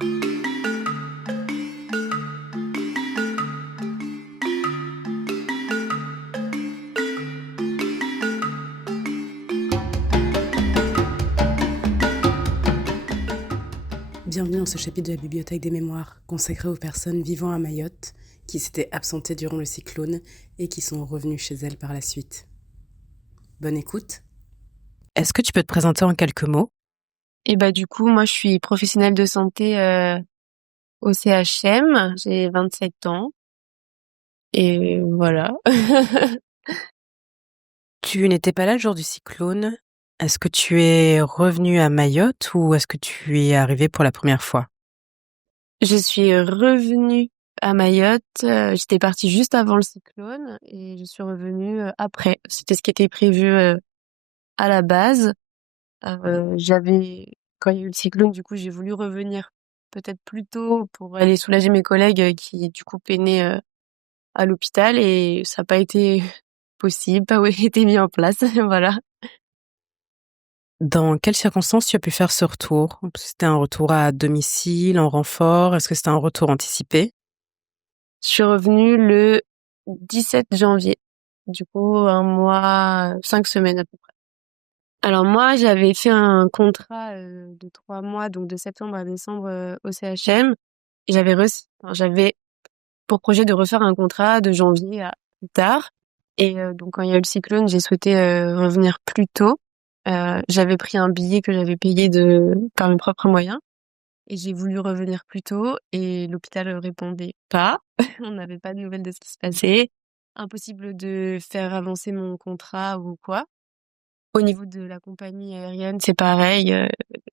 Bienvenue dans ce chapitre de la Bibliothèque des Mémoires consacré aux personnes vivant à Mayotte qui s'étaient absentées durant le cyclone et qui sont revenues chez elles par la suite. Bonne écoute. Est-ce que tu peux te présenter en quelques mots? Du coup, moi, je suis professionnelle de santé au CHM. J'ai 27 ans. Et voilà. Tu n'étais pas là le jour du cyclone. Est-ce que tu es revenue à Mayotte ou est-ce que tu y es arrivée pour la première fois? Je suis revenue à Mayotte. J'étais partie juste avant le cyclone et je suis revenue après. C'était ce qui était prévu à la base. Quand il y a eu le cyclone, du coup, j'ai voulu revenir peut-être plus tôt pour aller soulager mes collègues qui, du coup, peinaient à l'hôpital et ça n'a pas été possible, pas été mis en place. Voilà. Dans quelles circonstances tu as pu faire ce retour? C'était un retour à domicile, en renfort? Est-ce que c'était un retour anticipé? Je suis revenue le 17 janvier. Du coup, 1 mois, 5 semaines à peu près. Alors moi, j'avais fait un contrat de 3 mois, donc de septembre à décembre au CHM. Et j'avais pour projet de refaire un contrat de janvier à plus tard. Et donc quand il y a eu le cyclone, j'ai souhaité revenir plus tôt. J'avais pris un billet que j'avais payé par mes propres moyens. Et j'ai voulu revenir plus tôt et l'hôpital ne répondait pas. On n'avait pas de nouvelles de ce qui se passait. Impossible de faire avancer mon contrat ou quoi. Au niveau de la compagnie aérienne, c'est pareil.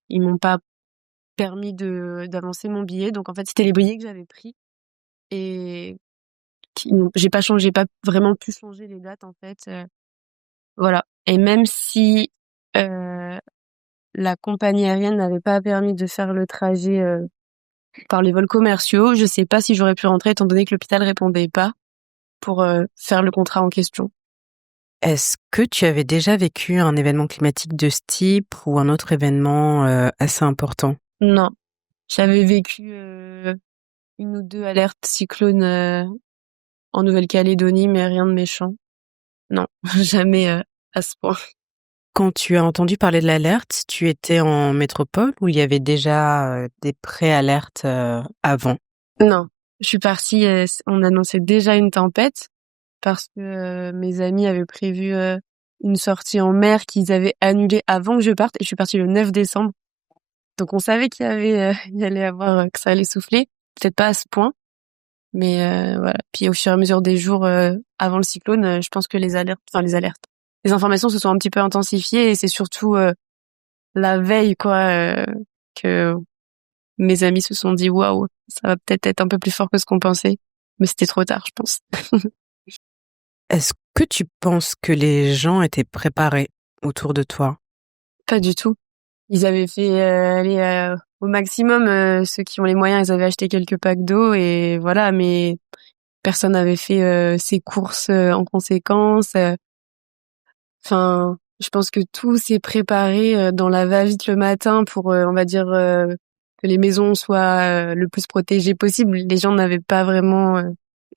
Ils m'ont pas permis d'avancer mon billet. Donc en fait, c'était les billets que j'avais pris et j'ai pas vraiment pu changer les dates en fait. Voilà. Et même si euh, la compagnie aérienne n'avait pas permis de faire le trajet par les vols commerciaux, je sais pas si j'aurais pu rentrer étant donné que l'hôpital répondait pas pour faire le contrat en question. Est-ce que tu avais déjà vécu un événement climatique de ce type ou un autre événement assez important? Non, j'avais vécu 1 ou 2 alertes cyclones en Nouvelle-Calédonie, mais rien de méchant. Non, jamais à ce point. Quand tu as entendu parler de l'alerte, tu étais en métropole ou il y avait déjà des pré-alertes avant? Non, je suis partie, on annonçait déjà une tempête parce que mes amis avaient prévu une sortie en mer qu'ils avaient annulée avant que je parte et je suis partie le 9 décembre. Donc on savait il allait avoir que ça allait souffler, peut-être pas à ce point, mais voilà. Puis au fur et à mesure des jours avant le cyclone, je pense que les informations se sont un petit peu intensifiées et c'est surtout la veille quoi que mes amis se sont dit waouh, ça va peut-être être un peu plus fort que ce qu'on pensait, mais c'était trop tard, je pense. Est-ce que tu penses que les gens étaient préparés autour de toi? Pas du tout. Ils avaient fait aller au maximum ceux qui ont les moyens, ils avaient acheté quelques packs d'eau et voilà, mais personne n'avait fait ses courses en conséquence. Enfin, je pense que tout s'est préparé dans la va-vite le matin pour, on va dire, que les maisons soient le plus protégées possible. Les gens n'avaient pas vraiment,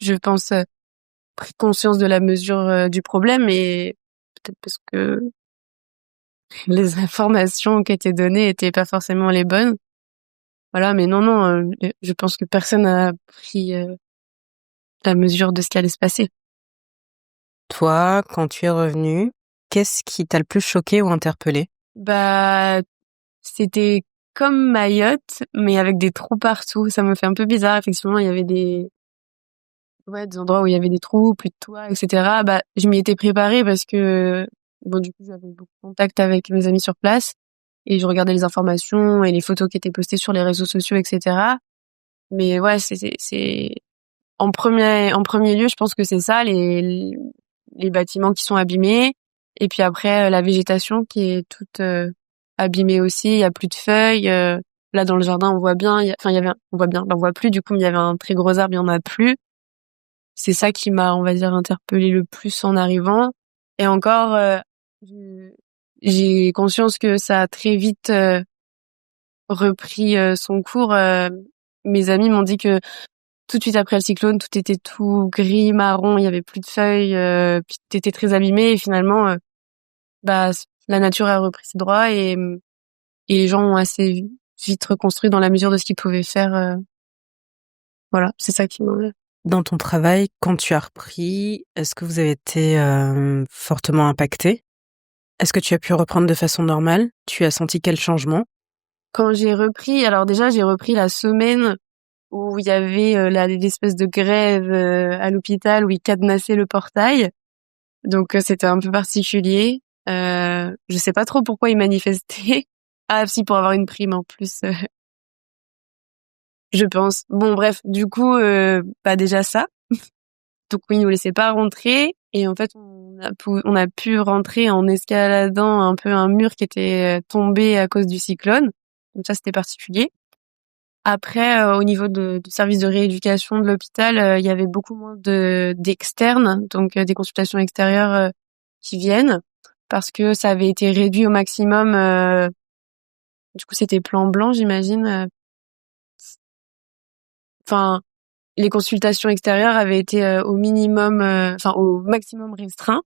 je pense, pris conscience de la mesure du problème et peut-être parce que les informations qui étaient données étaient pas forcément les bonnes. Voilà, mais non, non, je pense que personne n'a pris la mesure de ce qui allait se passer. Toi, quand tu es revenu, qu'est-ce qui t'a le plus choqué ou interpellé? Bah, c'était comme Mayotte, mais avec des trous partout. Ça me fait un peu bizarre. Effectivement, il y avait des endroits où il y avait des trous, plus de toit, etc. Bah, je m'y étais préparée parce que, bon, du coup, j'avais beaucoup de contact avec mes amis sur place et je regardais les informations et les photos qui étaient postées sur les réseaux sociaux, etc. Mais ouais, en premier lieu, je pense que c'est ça, les bâtiments qui sont abîmés. Et puis après, la végétation qui est toute abîmée aussi. Il y a plus de feuilles. Là, dans le jardin, on voit bien. On voit bien. Là, on voit plus. Du coup, il y avait un très gros arbre, il y en a plus. C'est ça qui m'a, on va dire, interpellée le plus en arrivant. Et encore, je- j'ai conscience que ça a très vite repris son cours, mes amis m'ont dit que tout de suite après le cyclone, tout était tout gris, marron, il y avait plus de feuilles, puis tout était très abîmé et finalement, bah, la nature a repris ses droits et les gens ont assez vite reconstruit dans la mesure de ce qu'ils pouvaient faire. Voilà, c'est ça qui m'a... Dans ton travail, quand tu as repris, est-ce que vous avez été fortement impacté? Est-ce que tu as pu reprendre de façon normale? Tu as senti quel changement? Quand j'ai repris, alors déjà j'ai repris la semaine où il y avait l'espèce de grève à l'hôpital où ils cadenassaient le portail. Donc c'était un peu particulier. Je sais pas trop pourquoi ils manifestaient. Ah si, pour avoir une prime en plus, je pense. Bon bref, du coup, bah déjà ça. Donc oui, ils nous laissaient pas rentrer et en fait on a pu rentrer en escaladant un peu un mur qui était tombé à cause du cyclone. Donc ça c'était particulier. Après, au niveau du service de rééducation de l'hôpital, il y avait beaucoup moins d'externes, donc des consultations extérieures qui viennent, parce que ça avait été réduit au maximum. Du coup, c'était plan blanc, j'imagine. Enfin, les consultations extérieures avaient été au minimum, enfin au maximum restreint,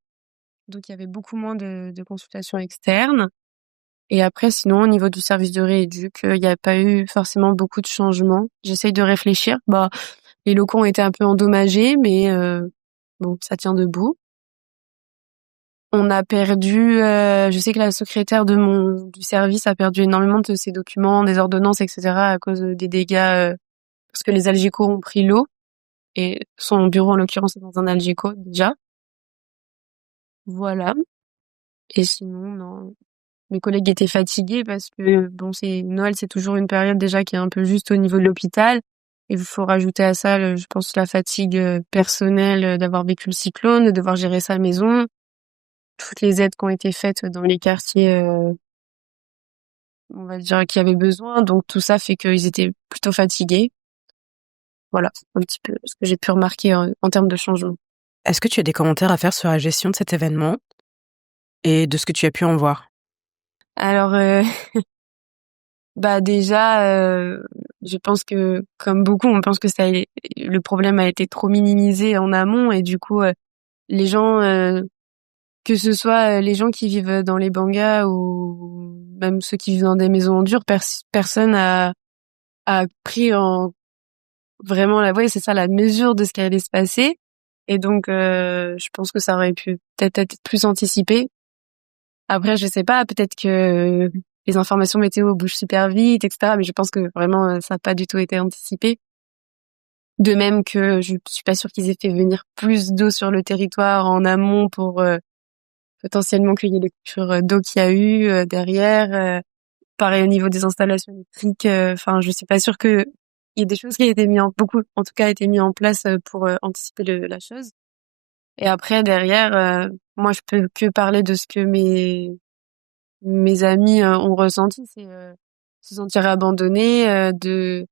donc il y avait beaucoup moins de consultations externes. Et après, sinon, au niveau du service de rééduc, il n'y a pas eu forcément beaucoup de changements. J'essaye de réfléchir. Bah, les locaux ont été un peu endommagés, mais bon, ça tient debout. On a perdu, je sais que la secrétaire du service a perdu énormément de ses documents, des ordonnances, etc. à cause des dégâts, parce que les Algeco ont pris l'eau et son bureau en l'occurrence est dans un Algeco déjà. Voilà. Et sinon, non. Mes collègues étaient fatigués parce que bon, Noël, c'est toujours une période déjà qui est un peu juste au niveau de l'hôpital. Et il faut rajouter à ça, je pense, la fatigue personnelle d'avoir vécu le cyclone, de devoir gérer sa maison, toutes les aides qui ont été faites dans les quartiers, on va dire, qui avaient besoin. Donc tout ça fait qu'ils étaient plutôt fatigués. Voilà, un petit peu ce que j'ai pu remarquer en termes de changement. Est-ce que tu as des commentaires à faire sur la gestion de cet événement et de ce que tu as pu en voir? Alors, bah déjà, je pense que comme beaucoup, on pense que le problème a été trop minimisé en amont et du coup, les gens, que ce soit les gens qui vivent dans les bangas ou même ceux qui vivent dans des maisons en dur, personne a pris en vraiment ouais, c'est ça, la mesure de ce qui allait se passer. Et donc, je pense que ça aurait pu peut-être être plus anticipé. Après, je sais pas, peut-être que les informations météo bougent super vite, etc. Mais je pense que vraiment, ça n'a pas du tout été anticipé. De même que je suis pas sûre qu'ils aient fait venir plus d'eau sur le territoire en amont pour potentiellement qu'il y ait les coupures d'eau qu'il y a eu derrière. Pareil au niveau des installations électriques. Enfin, je suis pas sûre que il y ait des choses qui aient été beaucoup, en tout cas, été mis en place pour anticiper la chose. Et après, derrière, moi, je peux que parler de ce que mes amis ont ressenti, c'est se sentir abandonnés, il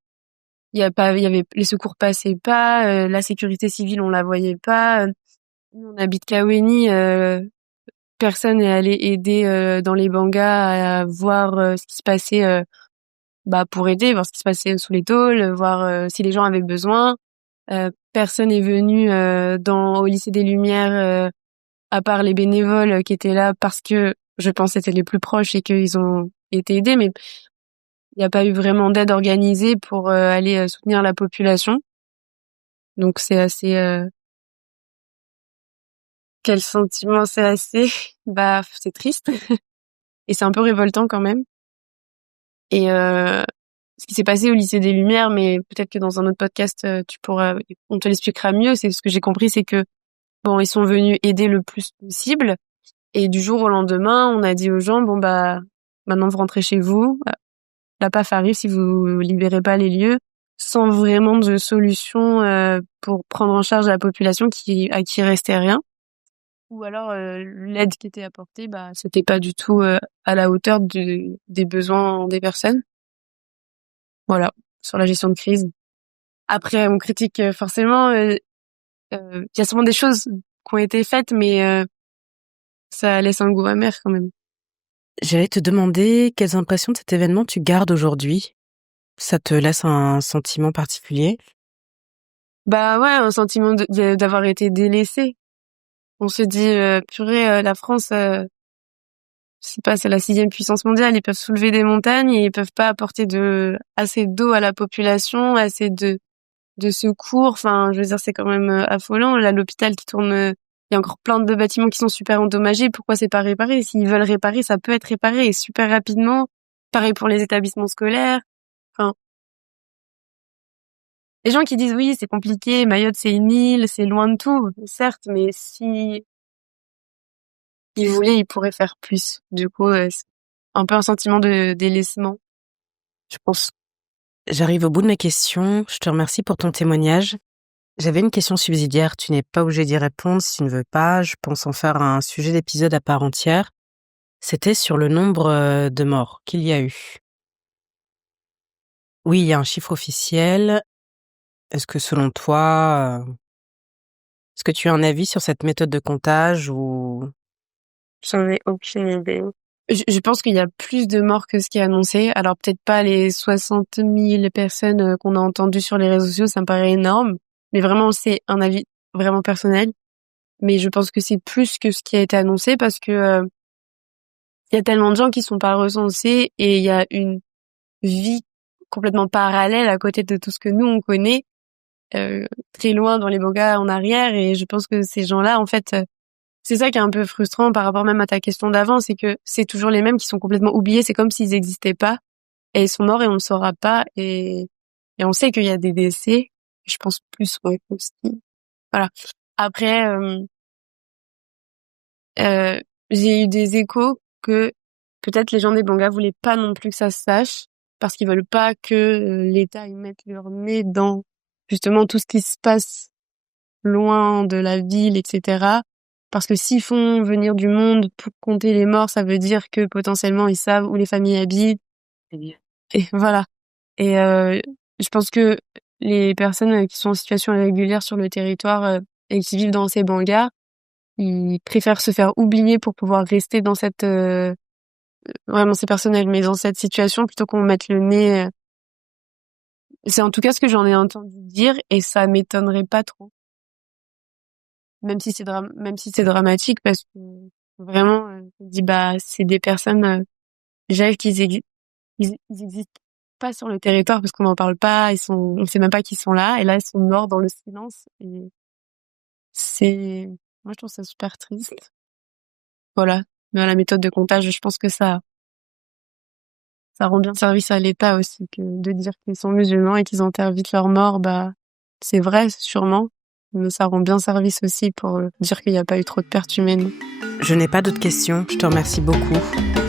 y avait les secours passaient pas, la sécurité civile on la voyait pas. Nous on habite Kaweni, personne n'est allé aider dans les bangas à voir ce qui se passait, bah pour aider, voir ce qui se passait sous les tôles, voir si les gens avaient besoin. Personne est venu au lycée des Lumières à part les bénévoles qui étaient là parce que je pense c'était les plus proches et qu'ils ont été aidés, mais il n'y a pas eu vraiment d'aide organisée pour aller soutenir la population. Donc c'est assez... Quel sentiment c'est assez... Bah, c'est triste. Et c'est un peu révoltant quand même. Et ce qui s'est passé au lycée des Lumières, mais peut-être que dans un autre podcast, on te l'expliquera mieux. C'est ce que j'ai compris, c'est que bon, ils sont venus aider le plus possible. Et du jour au lendemain, on a dit aux gens, bon bah, maintenant vous rentrez chez vous. La PAF arrive si vous libérez pas les lieux, sans vraiment de solution pour prendre en charge la population à qui restait rien. Ou alors l'aide qui était apportée, bah c'était pas du tout à la hauteur des besoins des personnes. Voilà, sur la gestion de crise. Après, on critique forcément. Il y a souvent des choses qui ont été faites, mais ça laisse un goût amer quand même. J'allais te demander quelles impressions de cet événement tu gardes aujourd'hui. Ça te laisse un sentiment particulier? Bah ouais, un sentiment d'avoir été délaissé. On se dit, purée, la France, je sais pas, c'est la 6e puissance mondiale. Ils peuvent soulever des montagnes et ils peuvent pas apporter assez d'eau à la population, assez de secours. Enfin, je veux dire, c'est quand même affolant. Là, l'hôpital qui tourne, il y a encore plein de bâtiments qui sont super endommagés. Pourquoi c'est pas réparé? S'ils veulent réparer, ça peut être réparé et super rapidement. Pareil pour les établissements scolaires. Enfin, les gens qui disent oui, c'est compliqué, Mayotte c'est une île, c'est loin de tout, certes, mais si ils voulaient, ils pourraient faire plus. Du coup, c'est un peu un sentiment de délaissement, je pense. J'arrive au bout de mes questions. Je te remercie pour ton témoignage. J'avais une question subsidiaire. Tu n'es pas obligé d'y répondre si tu ne veux pas. Je pense en faire un sujet d'épisode à part entière. C'était sur le nombre de morts qu'il y a eu. Oui, il y a un chiffre officiel. Est-ce que selon toi, est-ce que tu as un avis sur cette méthode de comptage ou... J'en ai aucune idée. Je pense qu'il y a plus de morts que ce qui est annoncé. Alors peut-être pas les 60 000 personnes qu'on a entendues sur les réseaux sociaux, ça me paraît énorme. Mais vraiment, c'est un avis vraiment personnel. Mais je pense que c'est plus que ce qui a été annoncé parce que il y a tellement de gens qui sont pas recensés et il y a une vie complètement parallèle à côté de tout ce que nous on connaît, très loin dans les mangas en arrière. Et je pense que ces gens-là, en fait, c'est ça qui est un peu frustrant par rapport même à ta question d'avant, c'est que c'est toujours les mêmes qui sont complètement oubliés. C'est comme s'ils n'existaient pas et ils sont morts et on le saura pas. Et on sait qu'il y a des décès. Je pense plus ouais aussi. Voilà. Après, euh, j'ai eu des échos que peut-être les gens des mangas voulaient pas non plus que ça se sache parce qu'ils veulent pas que l'État y mette leur nez dans justement tout ce qui se passe loin de la ville, etc. Parce que s'ils font venir du monde pour compter les morts, ça veut dire que potentiellement ils savent où les familles habitent. Et voilà. Et je pense que les personnes qui sont en situation irrégulière sur le territoire et qui vivent dans ces bangas, ils préfèrent se faire oublier pour pouvoir rester dans cette vraiment c'est personnel, mais dans cette situation plutôt qu'on mette le nez. C'est en tout cas ce que j'en ai entendu dire et ça m'étonnerait pas trop. Même si c'est dramatique parce que vraiment je me dis bah c'est des personnes déjà ils existent pas sur le territoire parce qu'on n'en parle pas, on sait même pas qu'ils sont là et là ils sont morts dans le silence et c'est moi je trouve ça super triste. Voilà. Mais la méthode de comptage, je pense que ça rend bien service à l'État aussi que de dire qu'ils sont musulmans et qu'ils enterrent vite leurs morts, bah c'est vrai sûrement, mais ça rend bien service aussi pour dire qu'il n'y a pas eu trop de pertes humaines. Je n'ai pas d'autres questions. Je te remercie beaucoup.